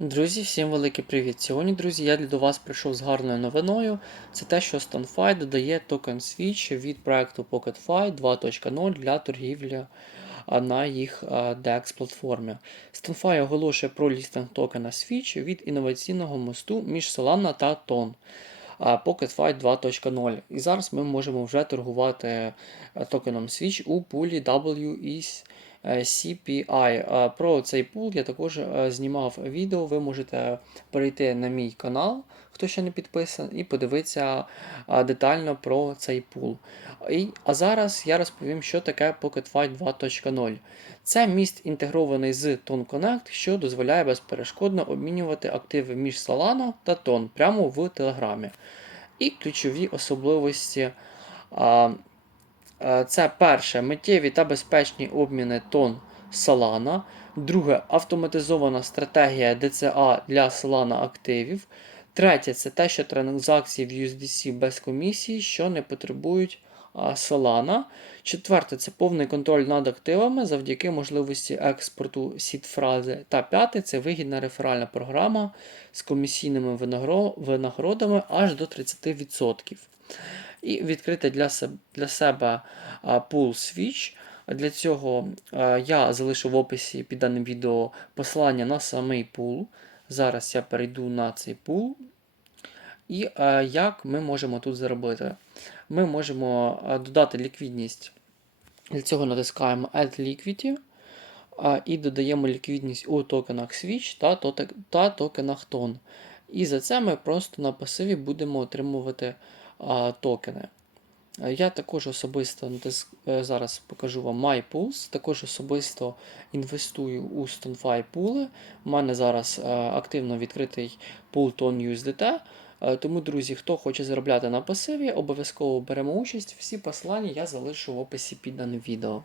Друзі, всім великий привіт! Сьогодні, друзі, я до вас прийшов з гарною новиною. Це те, що StoneFi додає токен Switch від проекту PocketFi 2.0 для торгівлі на їх DEX платформі. StoneFi оголошує про лістинг токена Switch від інноваційного мосту між Solana та TON. PocketFi 2.0. І зараз ми можемо вже торгувати токеном Switch у пулі WEC. Е, CPI. Е, Про цей пул я також е, знімав відео. Ви можете перейти на мій канал, хто ще не підписаний, і подивитися детально про цей пул. І, а зараз я розповім, що таке PocketFi 2.0. Це міст інтегрований з Ton Connect, що дозволяє безперешкодно обмінювати активи між Solana та Ton прямо в Телеграмі. І ключові особливості. Е, Це перше миттєві та безпечні обміни тон Solana. Друге автоматизована стратегія DCA для Solana активів. Третє це те, що транзакції в USDC без комісії, що не потребують а, Solana. Четверте це повний контроль над активами завдяки можливості експорту сід-фрази. Та п'яте це вигідна реферальна програма з комісійними винагородами аж до 30% і відкрити для себе, для себе пул Switch. Для цього я залишу в описі під даним відео посилання на самий пул. Зараз я перейду на цей пул. І як ми можемо тут заробити? Ми можемо додати ліквідність. Для цього натискаємо Add Liquidity і додаємо ліквідність у токенах Switch та, та токенах TON. І за це ми просто на пасиві будемо отримувати токени. Е, Я також особисто е, зараз покажу вам MyPools, також особисто інвестую у StoneFi пули. У мене зараз е, активно відкритий пул TON USDT. Тому, друзі, хто хоче заробляти на пасиві, обов'язково беремо участь. Всі посилання я залишу в описі під даним відео.